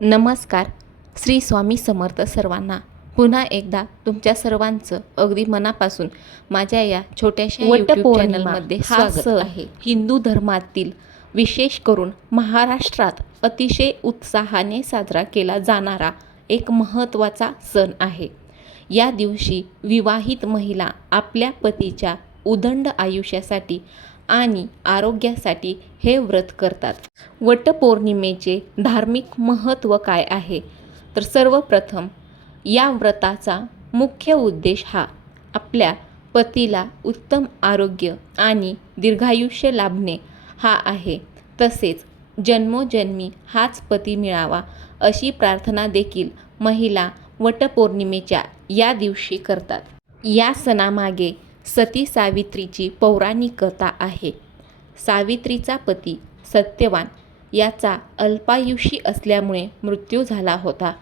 नमस्कार. श्री स्वामी समर्थ सर्वांना. पुन्हा एकदा तुमच्या सर्वांचं अगदी मनापासून माझ्या या छोट्याशा यूट्यूब चॅनलमध्ये स्वागत आहे. हिंदू धर्मातील विशेष करून महाराष्ट्रात अतिशय उत्साहाने साजरा केला जाणारा एक महत्त्वाचा सण आहे. या दिवशी विवाहित महिला आपल्या पतीच्या उदंड आयुष्यासाठी आणि आरोग्यासाठी हे व्रत करतात. वटपौर्णिमेचे धार्मिक महत्त्व काय आहे? तर सर्वप्रथम या व्रताचा मुख्य उद्देश हा आपल्या पतीला उत्तम आरोग्य आणि दीर्घायुष्य लाभणे हा आहे. तसेच जन्मोजन्मी हाच पती मिळावा अशी प्रार्थना देखील महिला वटपौर्णिमेच्या या दिवशी करतात. या सणामागे सती सावित्रीची पौराणिक कथा आहे. सावित्रीचा पती सत्यवान याचा अल्पायुषी असल्यामुळे मृत्यू झाला होता.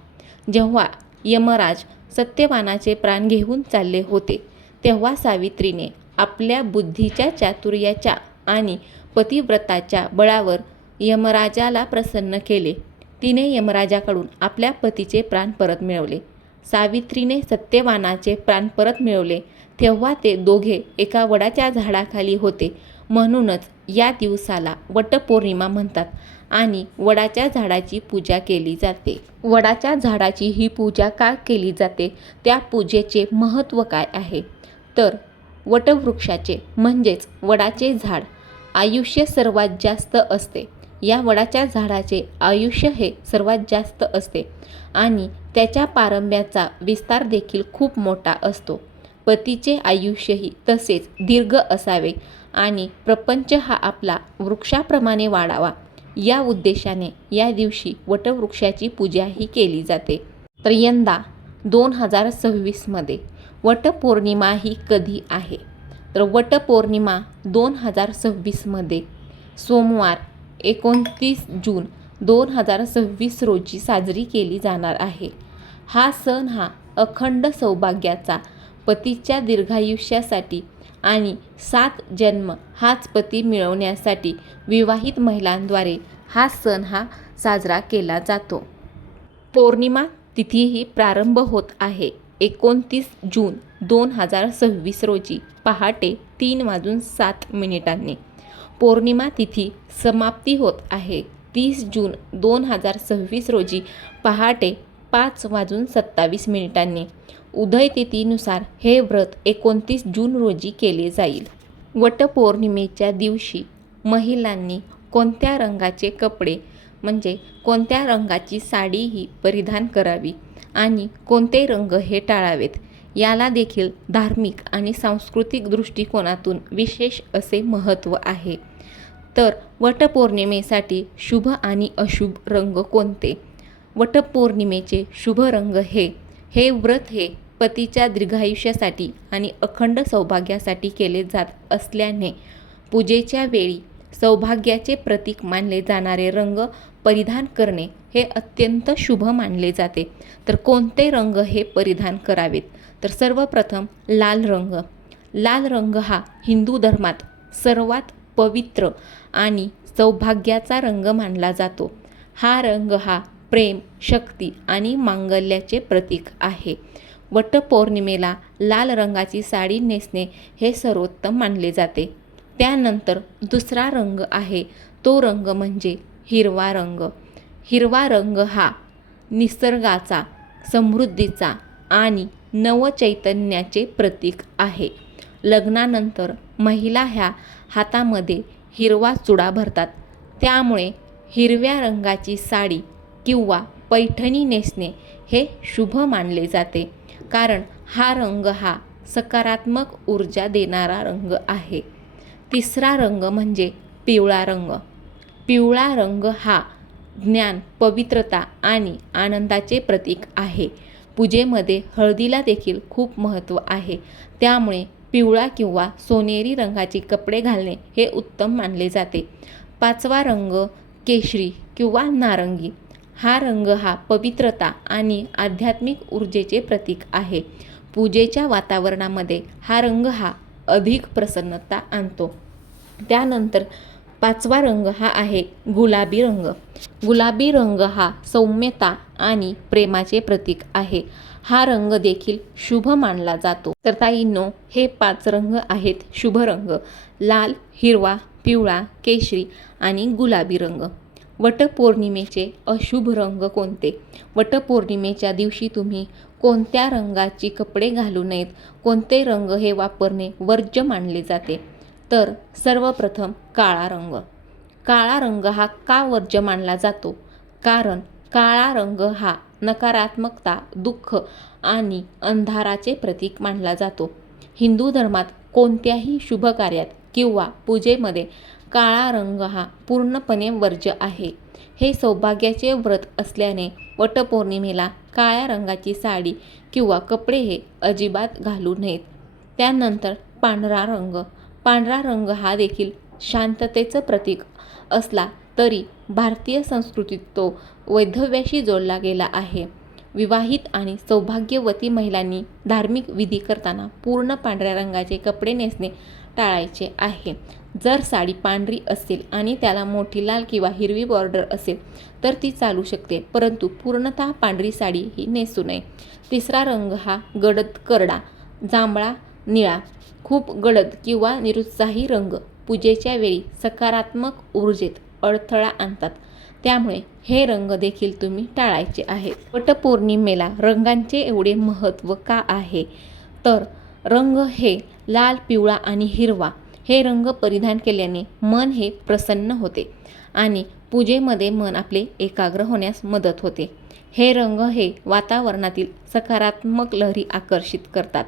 जेव्हा यमराज सत्यवानाचे प्राण घेऊन चालले होते तेव्हा सावित्रीने आपल्या बुद्धीच्या चातुर्याच्या आणि पतिव्रताच्या बळावर यमराजाला प्रसन्न केले. तिने यमराजाकडून आपल्या पतीचे प्राण परत मिळवले. सावित्रीने सत्यवानाचे प्राण परत मिळवले तेव्हा ते दोघे एका वडाच्या झाडाखाली होते. म्हणूनच या दिवसाला वटपौर्णिमा म्हणतात आणि वडाच्या झाडाची पूजा केली जाते. वडाच्या झाडाची ही पूजा का केली जाते? त्या पूजेचे महत्त्व काय आहे? तर वटवृक्षाचे म्हणजेच वडाचे झाड आयुष्य सर्वात जास्त असते. या वडाच्या झाडाचे आयुष्य हे सर्वात जास्त असते आणि त्याच्या पारंब्याचा विस्तार देखील खूप मोठा असतो. पतीचे आयुष्यही तसेच दीर्घ असावे आणि प्रपंच हा आपला वृक्षाप्रमाणे वाढावा या उद्देशाने या दिवशी वटवृक्षाची पूजाही केली जाते. तर यंदा 2026मध्ये वटपौर्णिमा ही कधी आहे? तर वटपौर्णिमा 2026मध्ये सोमवार 29 जून 2026 रोजी साजरी केली जाणार आहे. हा सण हा अखंड सौभाग्याचा, पतीच्या दीर्घायुष्यासाठी आणि 7 जन्म हाच पती मिळवण्यासाठी विवाहित महिलांद्वारे हा सण हा साजरा केला जातो. पौर्णिमा तिथीही प्रारंभ होत आहे 29 जून 2026 रोजी पहाटे 3:07 पौर्णिमा तिथी समाप्ती होत आहे 30 जून 2026 रोजी पहाटे 5:27 उदय तिथीनुसार हे व्रत 29 जून रोजी केले जाईल. वटपौर्णिमेच्या दिवशी महिलांनी कोणत्या रंगाचे कपडे म्हणजे कोणत्या रंगाची साडी ही परिधान करावी आणि कोणते रंग हे टाळावेत याला देखील धार्मिक आणि सांस्कृतिक दृष्टिकोनातून विशेष असे महत्त्व आहे. तर वटपौर्णिमेसाठी शुभ आणि अशुभ रंग कोणते? वटपौर्णिमेचे शुभ रंग हे व्रत हे पतीच्या दीर्घायुष्यासाठी आणि अखंड सौभाग्यासाठी केले जात असल्याने पूजेच्या वेळी सौभाग्याचे प्रतीक मानले जाणारे रंग परिधान करणे हे अत्यंत शुभ मानले जाते. तर कोणते रंग हे परिधान करावेत? तर सर्वप्रथम लाल रंग. लाल रंग हा हिंदू धर्मात सर्वात पवित्र आणि सौभाग्याचा रंग मानला जातो. हा रंग हा प्रेम, शक्ती आणि मांगल्याचे प्रतीक आहे. वटपौर्णिमेला लाल रंगाची साडी नेसणे हे सर्वोत्तम मानले जाते. त्यानंतर दुसरा रंग आहे तो रंग म्हणजे हिरवा रंग. हिरवा रंग हा निसर्गाचा, समृद्धीचा आणि नवचैतन्याचे प्रतीक आहे. लग्नानंतर महिला ह्या हातामध्ये हिरवा चुडा भरतात. त्यामुळे हिरव्या रंगाची साडी किंवा पैठणी नेसणे हे शुभ मानले जाते, कारण हा रंग हा सकारात्मक ऊर्जा देणारा रंग आहे. तिसरा रंग म्हणजे पिवळा रंग. पिवळा रंग हा ज्ञान, पवित्रता आणि आनंदाचे प्रतीक आहे. पूजेमध्ये हळदीला देखील खूप महत्त्व आहे. त्यामुळे पिवळा किंवा सोनेरी रंगाचे कपडे घालणे हे उत्तम मानले जाते. पाचवा रंग केशरी किंवा नारंगी. हा रंग हा पवित्रता आणि आध्यात्मिक ऊर्जेचे प्रतीक आहे. पूजेच्या वातावरणामध्ये हा रंग हा अधिक प्रसन्नता आणतो. त्यानंतर 5वा रंग हा आहे गुलाबी रंग. गुलाबी रंग हा सौम्यता आणि प्रेमाचे प्रतीक आहे. हा रंग देखील शुभ मानला जातो. तर ताईंनो, हे 5 रंग आहेत शुभ रंग: लाल, हिरवा, पिवळा, केशरी आणि गुलाबी रंग. वटपौर्णिमेचे अशुभ रंग कोणते? वटपौर्णिमेच्या दिवशी तुम्ही कोणत्या रंगाची कपडे घालू नयेत? कोणते रंग हे वापरणे वर्ज्य मानले जाते? तर सर्वप्रथम काळा रंग. काळा रंग हा का वर्ज्य मानला जातो? कारण काळा रंग हा नकारात्मकता, दुःख आणि अंधाराचे प्रतीक मानला जातो. हिंदू धर्मात कोणत्याही शुभ कार्यात किंवा पूजेमध्ये काळा रंग हा पूर्णपणे वर्ज्य आहे. हे सौभाग्याचे व्रत असल्याने वटपौर्णिमेला काळ्या रंगाची साडी किंवा कपडे हे अजिबात घालू नयेत. त्यानंतर पांढरा रंग. पांढरा रंग हा देखील शांततेचं प्रतीक असला तरी भारतीय संस्कृतीत तो वैधव्याशी जोडला गेला आहे. विवाहित आणि सौभाग्यवती महिलांनी धार्मिक विधी करताना पूर्ण पांढऱ्या रंगाचे कपडे नेसणे टाळायचे आहे. जर साडी पांढरी असेल आणि त्याला मोठी लाल किंवा हिरवी बॉर्डर असेल तर ती चालू शकते, परंतु पूर्णतः पांढरी साडी ही नेसू नये. तिसरा रंग हा गडद करडा, जांभळा, निळा. खूप गडद किंवा निरुत्साही रंग पूजेच्या वेळी सकारात्मक ऊर्जेत अडथळा आणतात, त्यामुळे हे रंग देखील तुम्ही टाळायचे आहेत. वटपौर्णिमेला रंगांचे एवढे महत्त्व का आहे? तर रंग हे लाल, पिवळा आणि हिरवा हे रंग परिधान केल्याने मन हे प्रसन्न होते आणि पूजेमध्ये मन आपले एकाग्र होण्यास मदत होते. हे रंग हे वातावरणातील सकारात्मक लहरी आकर्षित करतात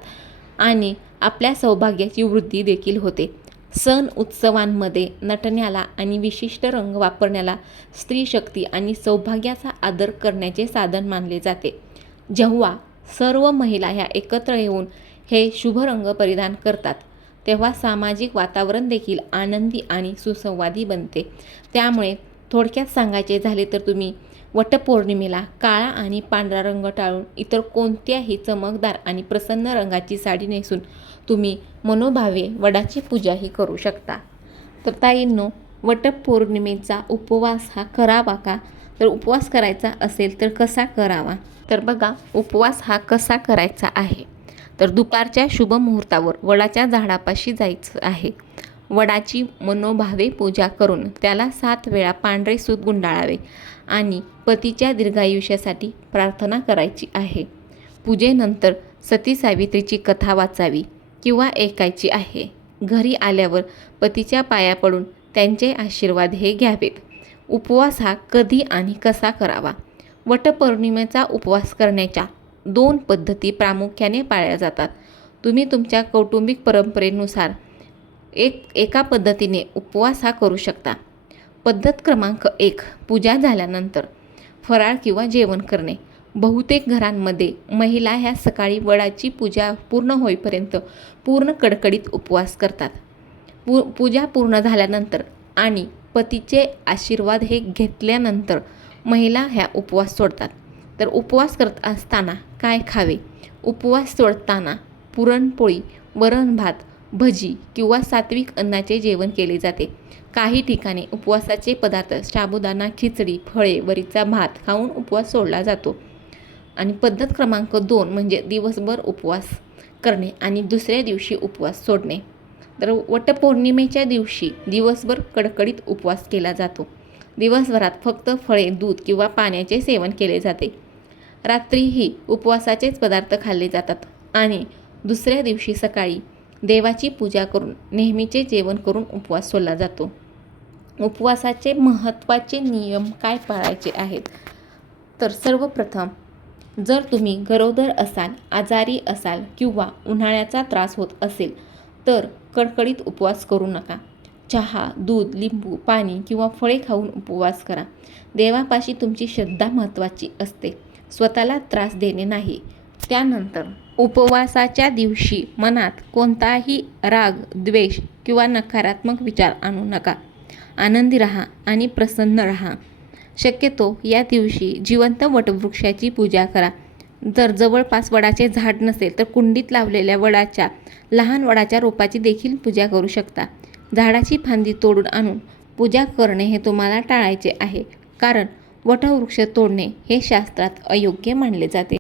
आणि आपल्या सौभाग्याची वृद्धी देखील होते. सण उत्सवांमध्ये नटण्याला आणि विशिष्ट रंग वापरण्याला स्त्री शक्ती आणि सौभाग्याचा आदर करण्याचे साधन मानले जाते. जेव्हा सर्व महिला ह्या एकत्र येऊन हे शुभ रंग परिधान करतात तेव्हा सामाजिक वातावरण देखील आनंदी आणि सुसंवादी बनते. त्यामुळे थोडक्यात सांगायचे झाले तर तुम्ही वटपौर्णिमेला काळा आणि पांढरा रंग टाळून इतर कोणत्याही चमकदार आणि प्रसन्न रंगाची साडी नेसून तुम्ही मनोभावे वडाची पूजाही करू शकता. तर ताईंनो, वटपौर्णिमेचा उपवास हा करावा का? तर उपवास करायचा असेल तर कसा करावा? तर बघा, उपवास हा कसा करायचा आहे. तर दुपारच्या शुभ मुहूर्तावर वडाच्या झाडापाशी जायचं आहे. वडाची मनोभावे पूजा करून त्याला 7 वेळा पांढरे सूत गुंडाळावे आणि पतीच्या दीर्घायुष्यासाठी प्रार्थना करायची आहे. पूजेनंतर सती सावित्रीची कथा वाचावी किंवा ऐकायची आहे. घरी आल्यावर पतीच्या पाया पडून त्यांचे आशीर्वाद हे घ्यावेत. उपवास हा कधी आणि कसा करावा? वटपौर्णिमेचा उपवास करण्याच्या 2 पद्धती प्रामुख्याने पाळल्या जातात. तुम्ही तुमच्या कौटुंबिक परंपरेनुसार एका पद्धतीने उपवास हा करू शकता. पद्धत क्रमांक 1: पूजा झाल्यानंतर फराळ किंवा जेवण करणे. बहुतेक घरांमध्ये महिला ह्या सकाळी वडाची पूजा पूर्ण होईपर्यंत पूर्ण कडकडीत उपवास करतात. पूजा पूर्ण झाल्यानंतर आणि पतीचे आशीर्वाद हे घेतल्यानंतर महिला ह्या उपवास सोडतात. तर उपवास करत असताना काय खावे? उपवास सोडताना पुरणपोळी, वरण भात, भजी किंवा सात्विक अन्नाचे जेवण केले जाते. काही ठिकाणी उपवासाचे पदार्थ साबुदाणा खिचडी, फळे, वरीचा भात खाऊन उपवास सोडला जातो. आणि पद्धत क्रमांक 2 म्हणजे दिवसभर उपवास करणे आणि दुसऱ्या दिवशी उपवास सोडणे. तर वटपौर्णिमेच्या दिवशी दिवसभर कडकडीत उपवास केला जातो. दिवसभरात फक्त फळे, दूध किंवा पाण्याचे सेवन केले जाते. रात्रीही उपवासाचेच पदार्थ खाल्ले जातात आणि दुसऱ्या दिवशी सकाळी देवाची पूजा करून नेहमीचे जेवण करून उपवास सोडला जातो. उपवासाचे महत्त्वाचे नियम काय पाळायचे आहेत? तर सर्वप्रथम, जर तुम्ही गरोदर असाल, आजारी असाल किंवा उन्हाळ्याचा त्रास होत असेल तर कडकडीत उपवास करू नका. चहा, दूध, लिंबू पाणी किंवा फळे खाऊन उपवास करा. देवापाशी तुमची श्रद्धा महत्त्वाची असते, स्वतःला त्रास देणे नाही. त्यानंतर उपवासाच्या दिवशी मनात कोणताही राग, द्वेष किंवा नकारात्मक विचार आणू नका. आनंदी राहा आणि प्रसन्न राहा. शक्यतो या दिवशी जिवंत वटवृक्षाची पूजा करा. जर जवळपास वडाचे झाड नसेल तर कुंडीत लावलेल्या लहान वडाच्या रोपाची देखील पूजा करू शकता. झाडाची फांदी तोडून आणून पूजा करणे हे तुम्हाला टाळायचे आहे, कारण वटवृक्ष तोडणे हे शास्त्रात अयोग्य मानले जाते.